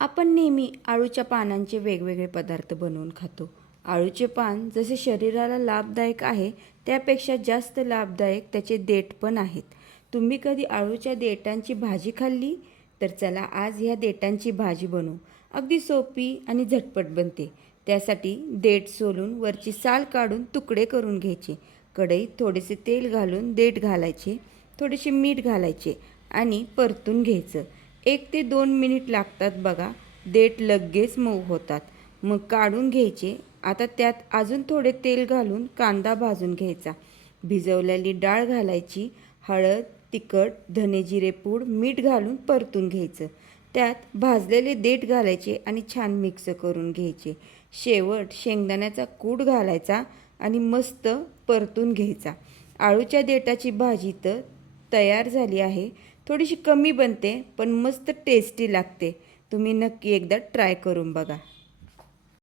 आपण नेहमी अळूच्या पानांचे वेगवेगळे पदार्थ बनवून खातो. अळूचे पान जसे शरीराला लाभदायक आहे त्यापेक्षा जास्त लाभदायक त्याचे देठ पण आहेत. तुम्ही कधी अळूच्या देठांची भाजी खाल्ली? तर चला आज ह्या देठांची भाजी बनवू. अगदी सोपी आणि झटपट बनते. त्यासाठी देठ सोलून वरची साल काढून तुकडे करून घ्यायचे. कढईत थोडेसे तेल घालून देठ घालायचे, थोडेसे मीठ घालायचे आणि परतून घ्यायचं. 1 ते 2 मिनिट लागतात बघा. देठ लगेच मऊ होतात. मग काढून घ्यायचे. आता त्यात अजून थोडे तेल घालून कांदा भाजून घ्यायचा. भिजवलेली डाळ घालायची. हळद, तिखट, धने जिरे पूड, मीठ घालून परतून घ्यायचं. त्यात भाजलेले देठ घालायचे आणि छान मिक्स करून घ्यायचे. शेवट शेंगदाण्याचा कूट घालायचा आणि मस्त परतून घ्यायचा. अळूच्या देठाची भाजी तर तयार झाली आहे. थोडीशी कमी बनते पण मस्त टेस्टी लागते. तुम्ही नक्की एकदा ट्राय करून बघा.